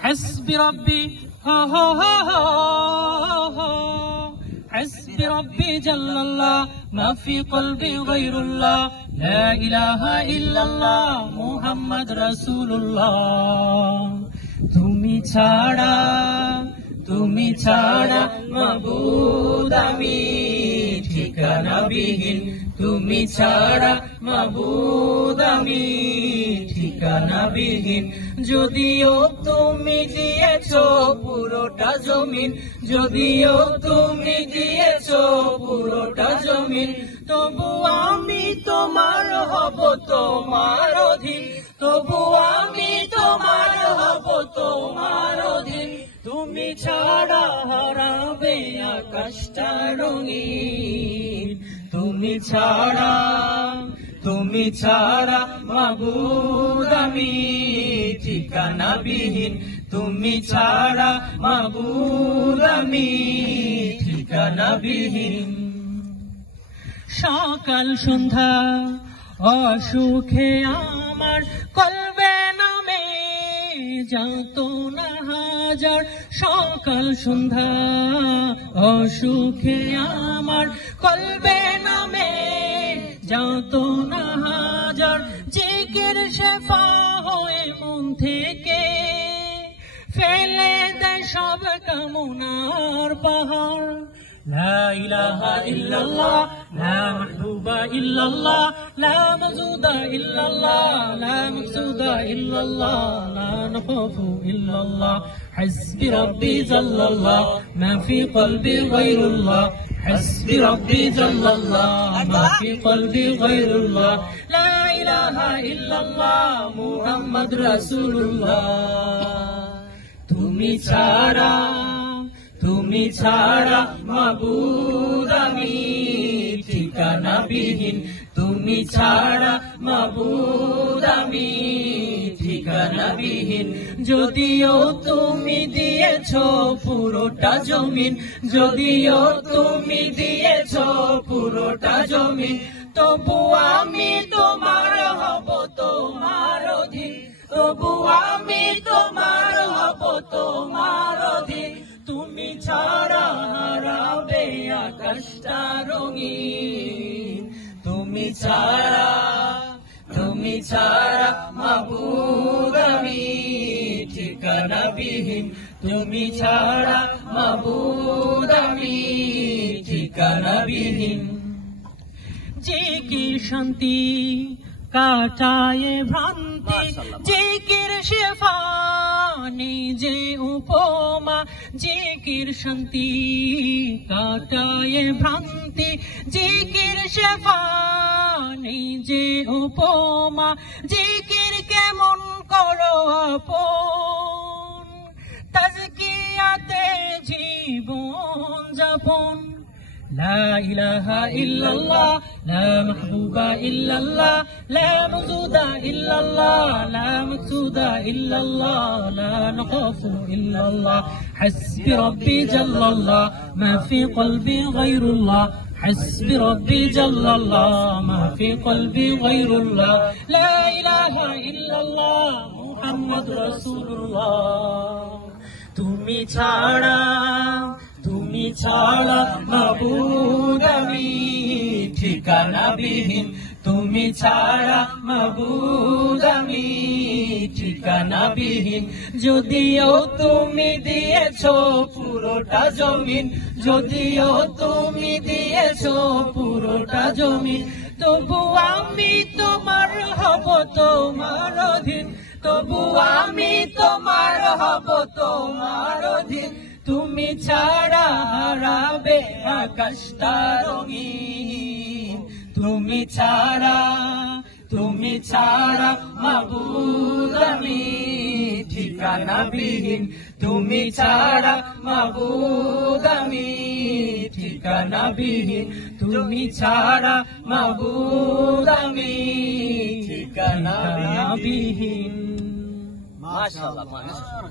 حسبي ربي ها ها ها ها حسبي ربي جل الله ما في قلبي غير الله لا إله إلا الله محمد رسول الله তুমি ছাড়া মাবুদ আমি ঠিকানা বিহীন তুমি ছাড়া মাবুদ আমি ঠিকানা বিহীন যদিও তুমি দিয়েছো পুরোটা জমিন যদিও তুমি দিয়েছো পুরোটা জমিন তবু আমি তোমার হব তোমার অধীন তবু আমি তোমার হব তোমার অধীন তুমি ছাড়া হারাবে আকাশটা রঙিন তুমি ছাড়া মাবুদ আমি ঠিকানা বিহীন তুমি ছাড়া মাবুদ আমি ঠিকানা বিহীন সকাল সন্ধ্যা অসুখে আমার কলবে নামে যাতনা হাজার সকাল সন্ধ্যা অসুখে আমার কলবে নামে যাতনা হাজার জিকির শেফা হয়ে মন থেকে ফেলে দেয় সব কামনার পাহাড় لا إله إلا الله لا محبوب إلا الله لا مزود إلا الله لا مقصود إلا الله لا نخاف إلا الله حسبي ربي جل الله ما في قلبي غير الله حسبي ربي جل الله ما في قلبي غير الله لا إله إلا الله محمد رسول الله তুমি ছাড়া মাবুদ আমি ঠিকানা বিহীন তুমি ছাড়া মাবুদ আমি ঠিকানা বিহীন যদিও তুমি দিয়েছো পুরোটা জমিন যদিও তুমি দিয়েছো পুরোটা জমিন তবু আমি তোমার হব তোমার অধীন তবু আমি তোমার হব তোমার অধীন তুমি ছাড়া হারাবে আকাশটা রঙিন তুমি ছাড়া মাবুদ আমি ঠিকানা বিহীন তুমি ছাড়া মাবুদ আমি ঠিকানা বিহীন জিকির শান্তি কাটায় ভ্রান্তি জিকির শেফা নিজে উপমা জিকির শান্তি কাটায় ভ্রান্তি জিকির শেফা নিজে উপমা জিকির কেমন করো আপন তাজকিয়াতে জীবন যাপন لا إله إلا الله لا محبوب إلا الله لا مزود إلا الله لا مقصود إلا الله لا نخاف إلا الله حسبي ربي جل الله ما في قلبي غير الله حسبي ربي جل الله ما في قلبي غير الله لا إله إلا الله محمد رسول الله তুমি ছাড়া মাবুদ আমি ঠিকানা বিহীন তুমি ছাড়া মাবুদ আমি ঠিকানা বিহীন যদিও তুমি দিয়েছো পুরোটা জমিন যদিও তুমি দিয়েছো পুরোটা জমিন তবু আমি তোমার হব তোমার অধীন তবু আমি তোমার হব তোমার অধীন তুমি ছাড়া হারাবে আকাশটা রঙিন তুমি ছাড়া মাবুদ আমি ঠিকানা বিহীন তুমি ছাড়া মাবুদ আমি ঠিকানা বিহীন তুমি ছাড়া মাবুদ আমি ঠিকানা বিহীন মাশাআল্লাহ মাশাআল্লাহ